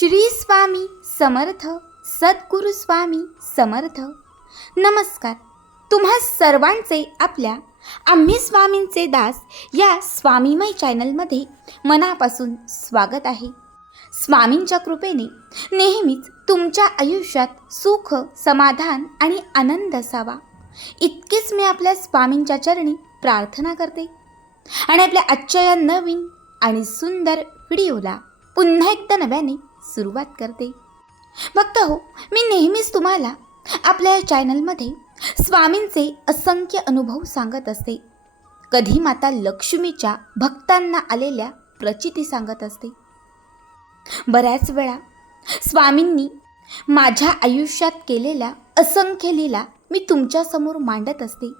श्री स्वामी समर्थ, सद्गुरु स्वामी समर्थ. नमस्कार. तुम्हा सर्वांचे आपल्या आम्ही स्वामींचे दास या स्वामीमय चॅनलमध्ये मनापासून स्वागत आहे. स्वामींच्या कृपेने नेहमीच तुमच्या आयुष्यात सुख, समाधान आणि आनंद असावा, इतकेच मी आपल्या स्वामींच्या चरणी प्रार्थना करते. आणि आपल्या आजच्या या नवीन आणि सुंदर व्हिडिओला पुन्हा एकदा नव्याने सुरुवात करते. भक्त हो, मी नेहमीच तुम्हाला आपल्या या चॅनलमध्ये स्वामींचे असंख्य अनुभव सांगत असते. कधी माता लक्ष्मीच्या भक्तांना आलेल्या प्रचिती सांगत असते. बऱ्याच वेळा स्वामींनी माझ्या आयुष्यात केलेल्या असंख्य लीला मी तुमच्यासमोर मांडत असते.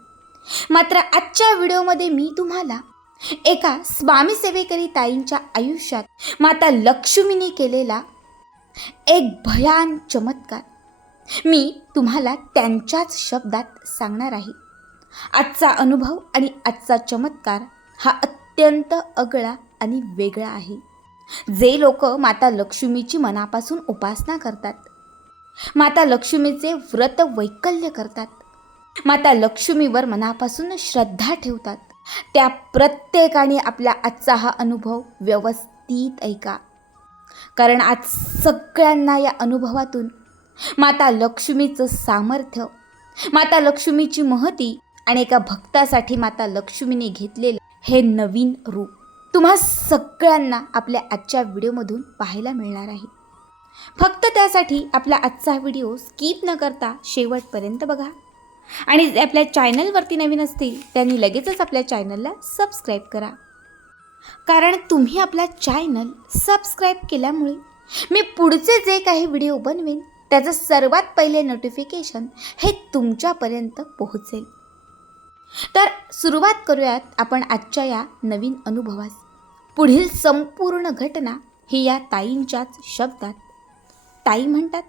मात्र आजच्या व्हिडिओमध्ये मी तुम्हाला एका स्वामी सेवेकरी ताईंच्या आयुष्यात माता लक्ष्मीने केलेला एक भयान चमत्कार मी तुम्हाला त्यांच्याच शब्दात सांगणार आहे. आजचा अनुभव आणि आजचा चमत्कार हा अत्यंत आगळा आणि वेगळा आहे. जे लोक माता लक्ष्मीची मनापासून उपासना करतात, माता लक्ष्मीचे व्रत वैकल्य करतात, माता लक्ष्मीवर मनापासून श्रद्धा ठेवतात, त्या प्रत्येकाने आपला आजचा हा अनुभव व्यवस्थित ऐका. कारण आज सगळ्यांना या अनुभवातून माता लक्ष्मीचं सामर्थ्य, माता लक्ष्मीची महती आणि एका भक्तासाठी माता लक्ष्मीने घेतलेलं हे नवीन रूप तुम्हा सगळ्यांना आपल्या आजच्या व्हिडिओमधून पाहायला मिळणार आहे. फक्त त्यासाठी आपला आजचा व्हिडिओ स्किप न करता शेवटपर्यंत बघा. आणि जे आपल्या चॅनलवरती नवीन असतील त्यांनी लगेचच आपल्या चॅनलला सबस्क्राईब करा. कारण तुम्ही आपला चॅनल सबस्क्राईब केल्यामुळे मी पुढचे जे काही व्हिडिओ बनवेन त्याचं सर्वात पहिले नोटिफिकेशन हे तुमच्यापर्यंत पोहोचेल. तर सुरुवात करूयात आपण आजच्या या नवीन अनुभवास. पुढील संपूर्ण घटना ही या ताईंच्याच शब्दात. ताई म्हणतात,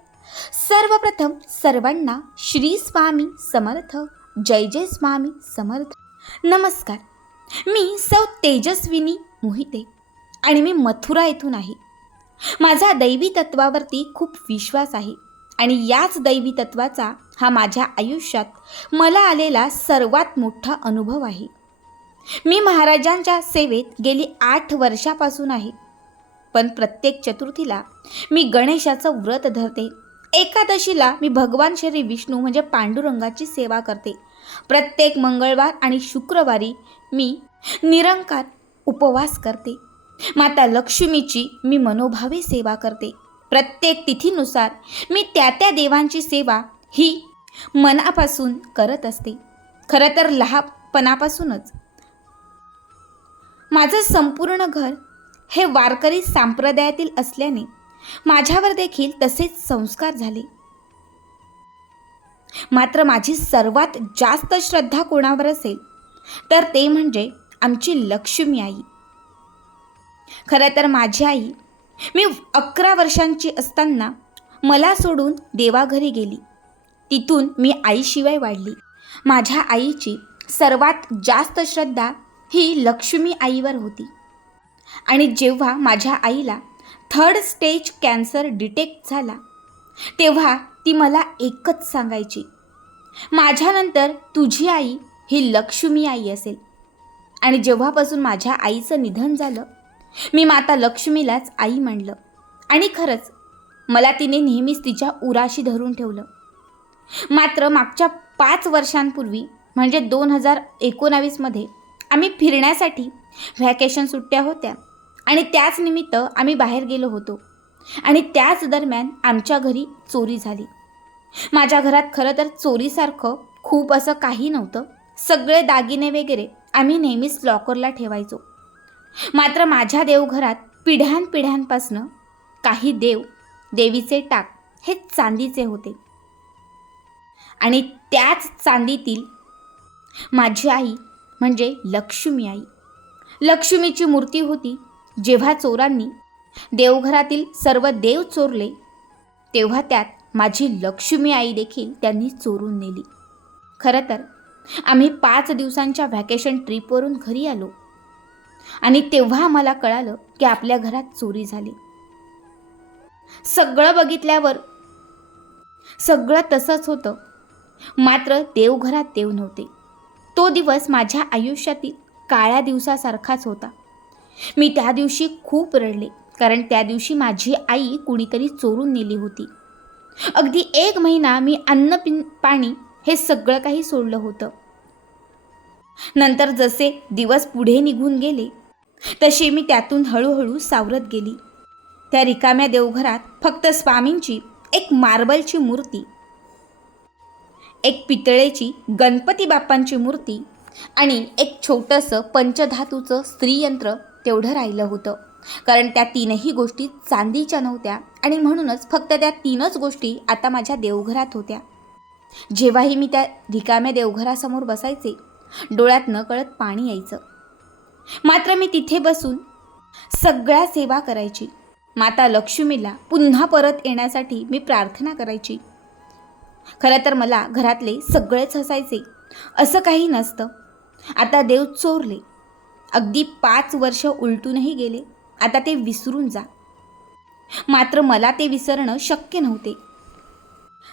सर्वप्रथम सर्वांना श्री स्वामी समर्थ. जय जय स्वामी समर्थ. नमस्कार. मी सौ तेजस्विनी मोहिते आणि मी मथुरा येथून आहे. माझा दैवी तत्वावरती खूप विश्वास आहे आणि याच दैवी तत्वाचा हा माझ्या आयुष्यात मला आलेला सर्वात मोठा अनुभव आहे. मी महाराजांच्या सेवेत गेली 8 वर्षापासून आहे. पण प्रत्येक चतुर्थीला मी गणेशाचं व्रत धरते. एकादशीला मी भगवान श्री विष्णू म्हणजे पांडुरंगाची सेवा करते. प्रत्येक मंगळवार आणि शुक्रवारी मी निरंकार उपवास करते. माता लक्ष्मीची मी मनोभावे सेवा करते. प्रत्येक तिथीनुसार मी त्या देवांची सेवा ही मनापासून करत असते. खरं तर लहानपणापासूनच माझं संपूर्ण घर हे वारकरी संप्रदायातील असल्याने माझ्यावर देखील तसेच संस्कार झाले. मात्र माझी सर्वात जास्त श्रद्धा कोणावर असेल तर ते म्हणजे आमची लक्ष्मी आई. खरं तर माझी आई मी 11 वर्षांची असताना मला सोडून देवाघरी गेली. तिथून मी आईशिवाय वाढली. माझ्या आईची सर्वात जास्त श्रद्धा ही लक्ष्मी आईवर होती. आणि जेव्हा माझ्या आईला 3rd स्टेज कॅन्सर डिटेक्ट झाला तेव्हा ती मला एकच सांगायची, माझ्यानंतर तुझी आई ही लक्ष्मी आई असेल. आणि जेव्हापासून माझ्या आईचं निधन झालं मी माता लक्ष्मीलाच आई म्हणलं. आणि खरंच मला तिने नेहमीच तिच्या उराशी धरून ठेवलं. मात्र मागच्या 5 वर्षांपूर्वी म्हणजे 2019मध्ये आम्ही फिरण्यासाठी व्हॅकेशन सुट्ट्या होत्या आणि त्याच निमित्त आम्ही बाहेर गेलो होतो. आणि त्याच दरम्यान आमच्या घरी चोरी झाली. माझ्या घरात खरं तर चोरीसारखं खूप असं काही नव्हतं. सगळे दागिने वगैरे आम्ही नेहमीच लॉकरला ठेवायचो. मात्र माझ्या देवघरात पिढ्यानपिढ्यांपासनं काही देवीचे टाक हे चांदीचे होते. आणि त्याच चांदीतील माझी आई म्हणजे लक्ष्मी आई. लक्ष्मीची मूर्ती होती. जेव्हा चोरांनी देवघरातील सर्व देव चोरले तेव्हा त्यात माझी लक्ष्मी आई देखील त्यांनी चोरून नेली. खरं तर आम्ही 5 दिवसांच्या व्हॅकेशन ट्रिपवरून घरी आलो आणि तेव्हा मला कळालं की आपल्या घरात चोरी झाली. सगळं बघितल्यावर सगळं तसंच होतं, मात्र देवघरात देव नव्हते. तो दिवस माझ्या आयुष्यातील काळ्या दिवसासारखाच होता. मी त्या दिवशी खूप रडले, कारण त्या दिवशी माझी आई कुणीतरी चोरून नेली होती. अगदी 1 महिना मी अन्न पाणी हे सगळं काही सोडलं होतं. नंतर जसे दिवस पुढे निघून गेले तशी मी त्यातून हळूहळू सावरत गेली. त्या रिकाम्या देवघरात फक्त स्वामींची एक मार्बलची मूर्ती, एक पितळेची गणपती बाप्पांची मूर्ती आणि एक छोटंसं पंचधातूचं स्त्रीयंत्र तेवढं राहिलं होतं. कारण त्या 3ही गोष्टी चांदीच्या नव्हत्या आणि म्हणूनच फक्त त्या 3च गोष्टी आता माझ्या देवघरात होत्या. जेव्हाही मी त्या रिकाम्या देवघरासमोर बसायचे, डोळ्यात नकळत पाणी यायचं. मात्र मी तिथे बसून सगळ्या सेवा करायची. माता लक्ष्मीला पुन्हा परत येण्यासाठी मी प्रार्थना करायची. खरं तर मला घरातले सगळेच हसायचे. असं काही नसतं, आता देव चोरले. अगदी 5 वर्ष उलटूनही गेले, आता ते विसरून जा. मात्र मला ते विसरणं शक्य नव्हते.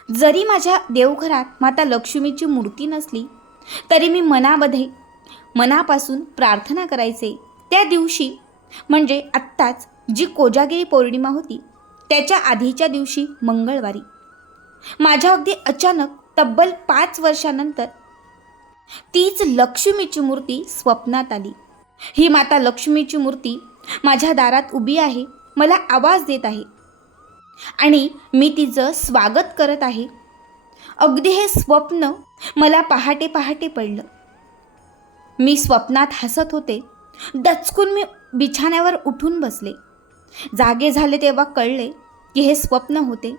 जरी माझ्या देवघरात माता लक्ष्मीची मूर्ती नसली तरी मी मनापासून प्रार्थना करायचे. त्या दिवशी म्हणजे आत्ताच जी कोजागिरी पौर्णिमा होती त्याच्या आधीच्या दिवशी मंगळवारी माझ्या अगदी अचानक तब्बल 5 वर्षानंतर तीच लक्ष्मीची मूर्ती स्वप्नात आली. ही माता लक्ष्मीची मूर्ती माझ्या दारात उभी आहे, मला आवाज देत आहे आणि मी तिचं स्वागत करत आहे. अगदी हे स्वप्न मला पहाटे पहाटे पडलं. मी स्वप्नात हसत होते. दचकून मी बिछाण्यावर उठून बसले. जागे झाले तेव्हा कळले की हे स्वप्न होते.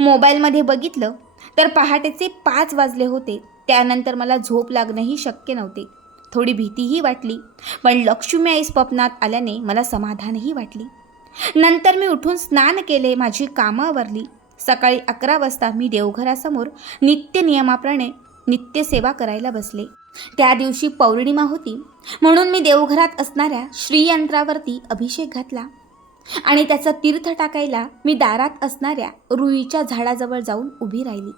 मोबाईलमध्ये बघितलं तर पहाटेचे 5 वाजले होते. त्यानंतर मला झोप लागणंही शक्य नव्हते. थोडी भीतीही वाटली, पण लक्ष्मी आई स्वप्नात आल्याने मला समाधानही वाटली. नंतर मी उठून स्नान केले, माझी कामं आवरली. सकाळी 11 वाजता मी देवघरासमोर नित्यनियमाप्रमाणे नित्यसेवा करायला बसले. त्या दिवशी पौर्णिमा होती, म्हणून मी देवघरात असणाऱ्या श्रीयंत्रावरती अभिषेक घातला आणि त्याचा तीर्थ टाकायला मी दारात असणाऱ्या रुईच्या झाडाजवळ जाऊन उभी राहिली.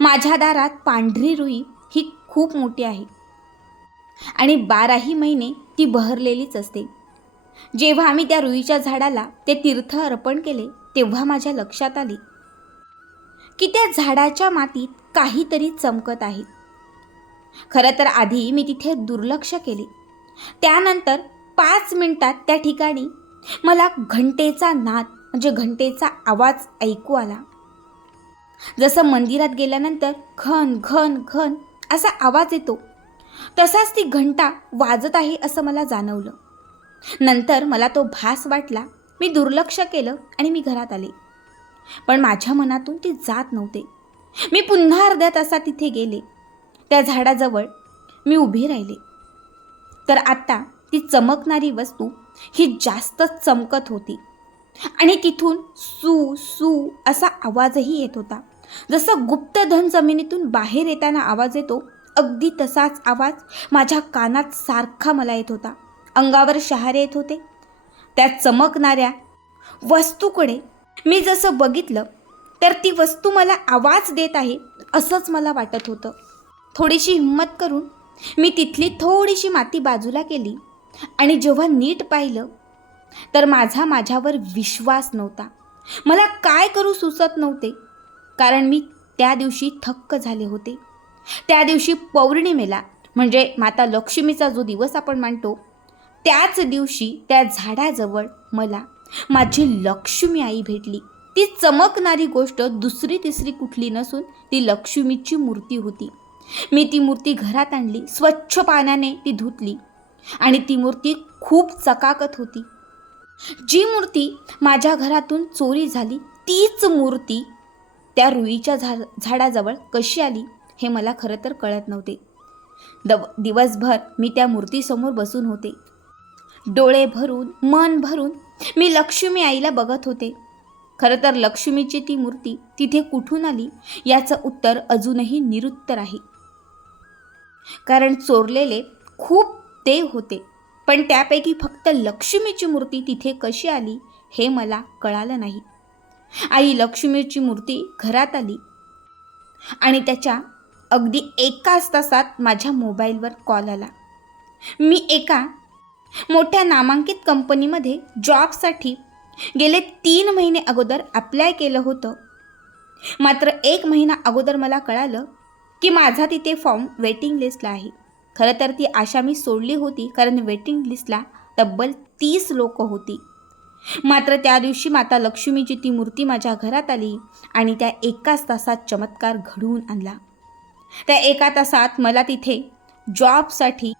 माझ्या दारात पांढरी रुई ही खूप मोठी आहे आणि 12ही महिने ती बहरलेलीच असते. जेव्हा आम्ही त्या रुईच्या झाडाला ते तीर्थ अर्पण केले तेव्हा माझ्या लक्षात आले की त्या झाडाच्या मातीत काहीतरी चमकत आहे. खरं तर आधी मी तिथे दुर्लक्ष केले. त्यानंतर 5 मिनिटात त्या ठिकाणी मला घंटेचा नाद म्हणजे घंटेचा आवाज ऐकू आला. जसं मंदिरात गेल्यानंतर घन घन घन असा आवाज येतो, तसाच ती घंटा वाजत आहे असं मला जाणवलं. नंतर मला तो भास वाटला. मी दुर्लक्ष केलं आणि मी घरात आले, पण माझ्या मनातून ते जात नव्हते. मी पुन्हा अर्ध्या तासात तिथे गेले. त्या झाडाजवळ मी उभी राहिले तर आता ती चमकणारी वस्तू ही जास्तच चमकत होती आणि तिथून सू सू असा आवाजही येत होता. जसं गुप्तधन जमिनीतून बाहेर येताना आवाज येतो, अगदी तसाच आवाज माझ्या कानात सारखा मला येत होता. अंगावर शहारे येत होते. त्या चमकणाऱ्या वस्तूकडे मी जसं बघितलं तर ती वस्तू मला आवाज देत आहे असंच मला वाटत होतं. थोडीशी हिंमत करून मी तिथली थोडीशी माती बाजूला केली आणि जेव्हा नीट पाहिलं तर माझ्यावर विश्वास नव्हता. मला काय करू सुचत नव्हते, कारण मी त्या दिवशी थक्क झाले होते. त्या दिवशी पौर्णिमेला म्हणजे माता लक्ष्मीचा जो दिवस आपण मानतो त्याच दिवशी त्या झाडाजवळ मला माझी लक्ष्मी आई भेटली. ती चमकणारी गोष्ट दुसरी तिसरी कुठली नसून ती लक्ष्मीची मूर्ती होती. मी ती मूर्ती घरात आणली, स्वच्छ पाण्याने ती धुतली आणि ती मूर्ती खूप चकाकत होती. जी मूर्ती माझ्या घरातून चोरी झाली तीच मूर्ती त्या रुईच्या झाडाजवळ कशी आली हे मला खरं तर कळत नव्हते. दिवसभर मी त्या मूर्तीसमोर बसून होते. डोळे भरून मन भरून मी लक्ष्मी आईला बघत होते. खरं तर लक्ष्मीची ती मूर्ती तिथे कुठून आली याचं उत्तर अजूनही निरुत्तर आहे. कारण चोरलेले खूप देव होते, पण त्यापैकी फक्त लक्ष्मीची मूर्ती तिथे कशी आली हे मला कळालं नाही. आई लक्ष्मीची मूर्ती घरात आली आणि त्याच्या अगदी एकाच तासात माझ्या मोबाईलवर कॉल आला. मी एका मोठ्या नामांकित कंपनीमध्ये जॉबसाठी गेले 3 महिने अगोदर अप्लाय केलं होतं. मात्र 1 महिना अगोदर मला कळालं की माझा तिथे फॉर्म वेटिंग लिस्टला आहे. खरं तर ती आशा मी सोडली होती, कारण वेटिंग लिस्टला तब्बल 30 लोक होती. मात्र त्या दिवशी माता लक्ष्मीची ती मूर्ती माझ्या घरात आली आणि त्या एकाच तासात चमत्कार घडवून आणला. त्या एका तासात मला तिथे जॉबसाठी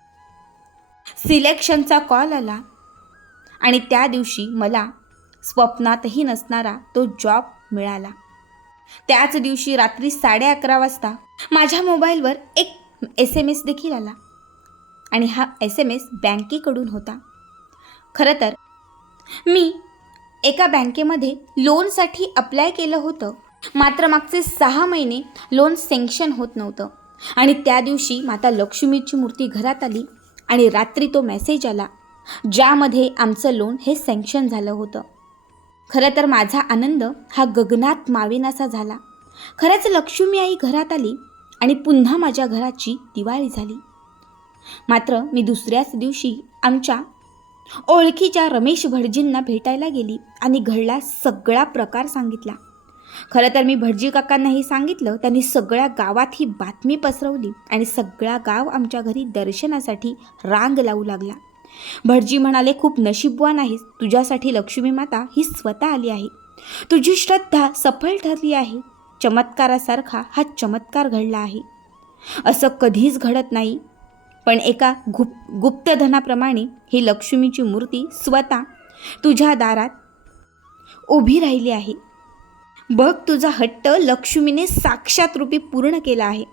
सिलेक्शनचा कॉल आला आणि त्या दिवशी मला स्वप्नातही नसणारा तो जॉब मिळाला. त्याच दिवशी रात्री 11:30 वाजता माझ्या मोबाईलवर एक SMS देखील आला आणि हा SMS बँकेकडून होता. खरं तर मी एका बँकेमध्ये लोनसाठी अप्लाय केलं होतं, मात्र मागचे 6 महिने लोन सँक्शन होत नव्हतं आणि त्या दिवशी माता लक्ष्मीची मूर्ती घरात आली आणि रात्री तो मेसेज आला ज्यामध्ये आमचं लोन हे सँक्शन झालं होतं. खरं तर माझा आनंद हा गगनात मावेनासा झाला. खरंच लक्ष्मी आई घरात आली आणि पुन्हा माझ्या घराची दिवाळी झाली. मात्र मी दुसऱ्याच दिवशी आमच्या ओळखीच्या रमेश भटजींना भेटायला गेली आणि घडला सगळा प्रकार सांगितला. खरं तर मी भटजी काकांनाही सांगितलं. त्यांनी सगळ्या गावात ही बातमी पसरवली आणि सगळा गाव आमच्या घरी दर्शनासाठी रांग लावू लागला. भटजी म्हणाले, खूप नशीबवान आहेस, तुझ्यासाठी लक्ष्मी माता ही स्वतः आली आहे. तुझी श्रद्धा सफल ठरली आहे. चमत्कारासारखा हा चमत्कार घडला आहे. असं कधीच घडत नाही, पण एका गुप्तधनाप्रमाणे ही लक्ष्मीची मूर्ती स्वतः तुझ्या दारात उभी राहिली आहे. बघ, तुझा हट्ट लक्ष्मीने साक्षात रूपी पूर्ण केला आहे.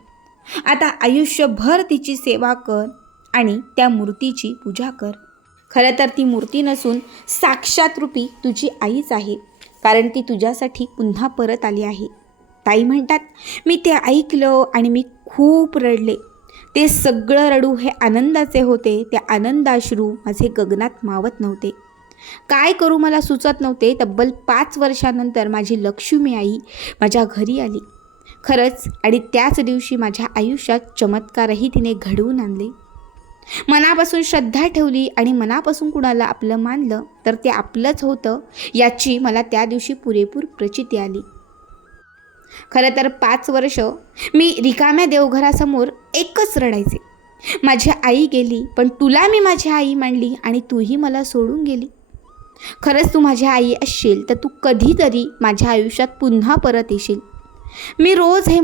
आता आयुष्यभर तिची सेवा कर आणि त्या मूर्तीची पूजा कर. खरं तर ती मूर्ती नसून साक्षात रूपी तुझी आईच आहे, कारण ती तुझ्यासाठी पुन्हा परत आली आहे. ताई म्हणतात, मी ते ऐकलं आणि मी खूप रडले. ते सगळं रडू हे आनंदाचे होते. ते आनंदाश्रू माझे गगनात मावत नव्हते. काय करू मला सुचत नव्हते. तब्बल 5 वर्षानंतर माझी लक्ष्मी आई माझ्या घरी आली. खरंच, आणि त्याच दिवशी माझ्या आयुष्यात चमत्कारही तिने घडवून आणले. मनापासून श्रद्धा ठेवली आणि मनापासून कुणाला आपलं मानलं तर ते आपलंच होतं याची मला त्या दिवशी पुरेपूर प्रचिती आली. खरं तर 5 वर्ष मी रिकाम्या देवघरासमोर एकच रडायचे, माझी आई गेली, पण तुला मी माझी आई मानली आणि तूही मला सोडून गेली. खरंच तू माझी आई असशील तर तू कधीतरी माझ्या आयुष्यात पुन्हा परत येशील. मी रोज हे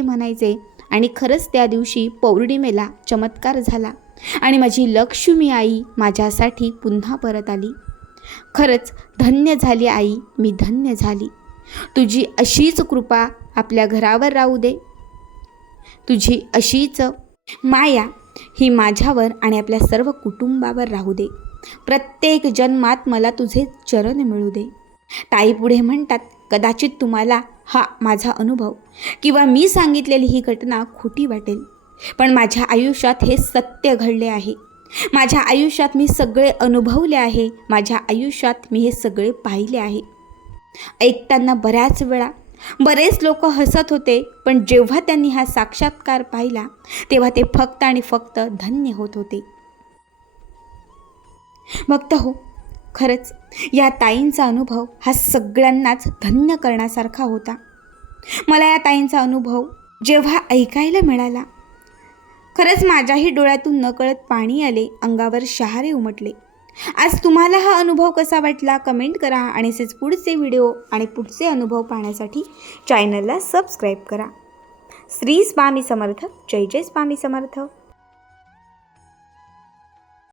म्हणायचे आणि खरंच त्या दिवशी पौर्णिमेला चमत्कार झाला आणि माझी लक्ष्मी आई माझ्यासाठी पुन्हा परत आली. खरंच धन्य झाली आई, मी धन्य झाली. तुझी अशीच कृपा आपल्या घरावर राहू दे. तुझी अशीच माया ही माझ्यावर आणि आपल्या सर्व कुटुंबावर राहू दे. प्रत्येक जन्मात मला तुझे चरण मिळू दे. ताई पुढे म्हणतात, कदाचित तुम्हाला हा माझा अनुभव किंवा मी सांगितलेली ही घटना खोटी वाटेल, पण माझ्या आयुष्यात हे सत्य घडले आहे. माझ्या आयुष्यात मी सगळे अनुभवले आहे. माझ्या आयुष्यात मी हे सगळे पाहिले आहे. ऐकताना बऱ्याच वेळा बरेच लोक हसत होते, पण जेव्हा त्यांनी हा साक्षात्कार पाहिला तेव्हा ते फक्त आणि फक्त धन्य होत होते. भक्त हो, खरंच या ताईंचा अनुभव हा सगळ्यांनाच धन्य करण्यासारखा होता. मला या ताईंचा अनुभव जेव्हा ऐकायला मिळाला, खरंच माझ्याही डोळ्यातून नकळत पाणी आले, अंगावर शहारे उमटले. आज तुम्हाला हा अनुभव कसा वाटला कमेंट करा आणि असेच पुढचे व्हिडिओ आणि पुढचे अनुभव पाहण्यासाठी चॅनलला सबस्क्राईब करा. श्री स्वामी समर्थ. जय जय स्वामी समर्थ.